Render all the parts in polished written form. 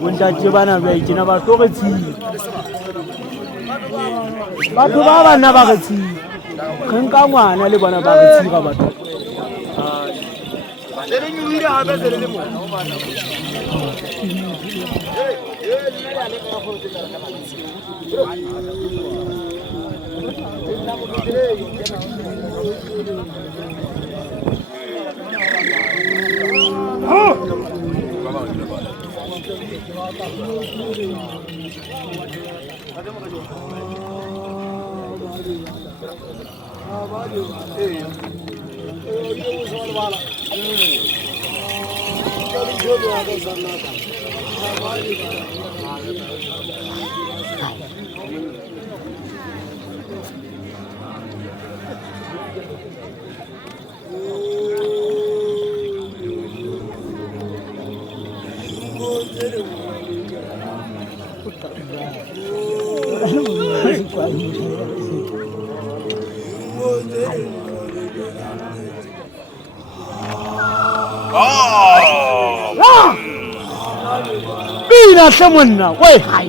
bontate bana ba itjena ba tlo re tshile batho ba bana ba re tshile re nka ngwana le bona ba re tshira batho Bina hle monna we hai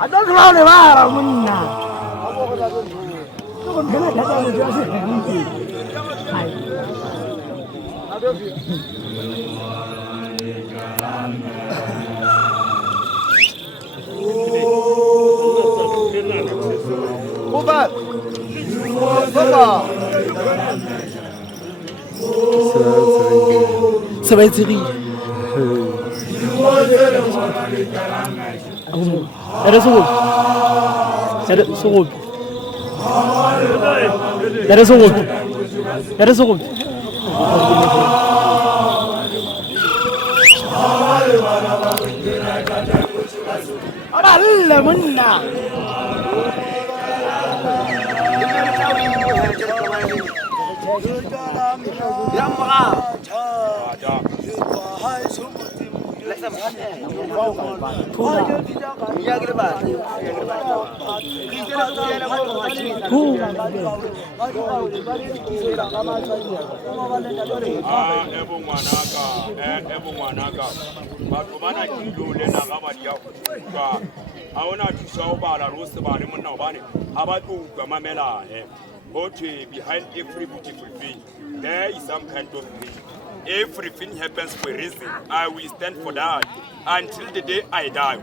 a don't know le bara monna go ngena thata mo ja se hai Oba ça va être série. Ada sungguh. Ada sungguh. Ada sungguh. Ada sungguh. Allah mana. Behind every beautiful thing, there is some kind of thing. Everything happens for a reason. I will stand for that until the day I die.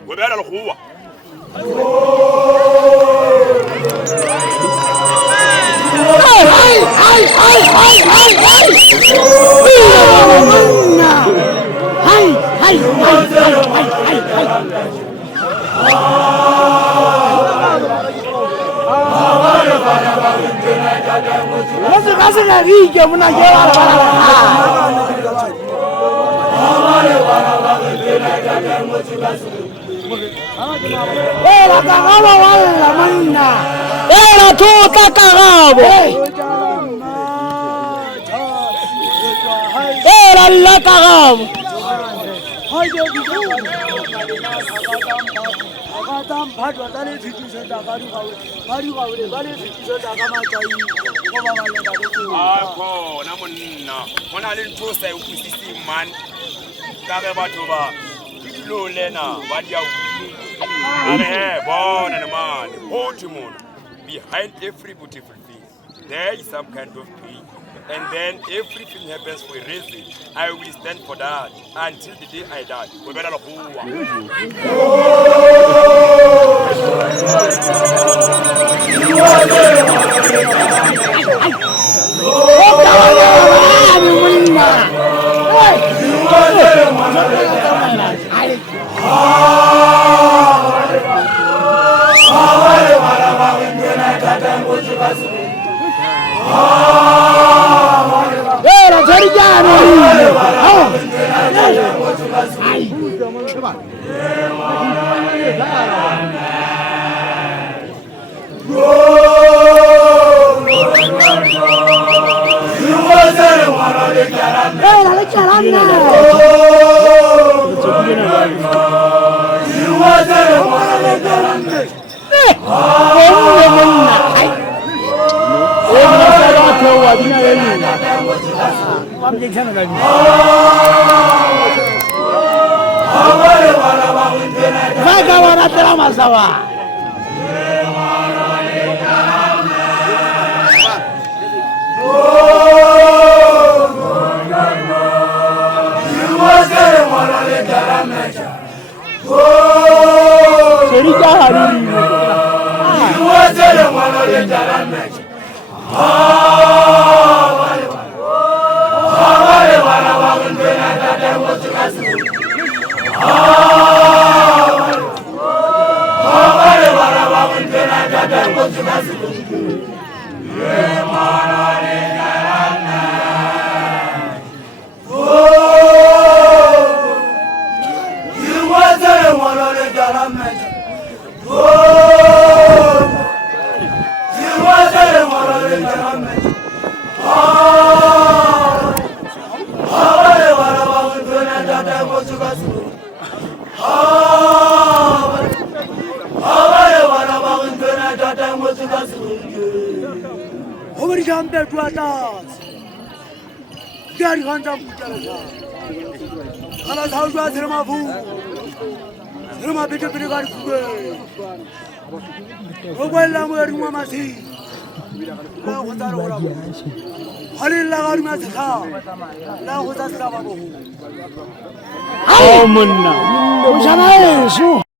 Era cagado wala manna. Era tuta cagado. Era la cagado. Behind every beautiful thing, there is some kind of pain. And then everything happens for a reason. I will stand for that until the day I die. We better Hey! Am jekshana la. Vaga wana tera masawa. Serika hari. Over jam der tuatas. Gar ganja puchala. Ala thauja dharma bu. Dharma bete bete gar kuge. Mobile la mo ruma masi. La khazar ora. Halil la gar ma tha. La khazar sa babu. Amunna. Mujana su.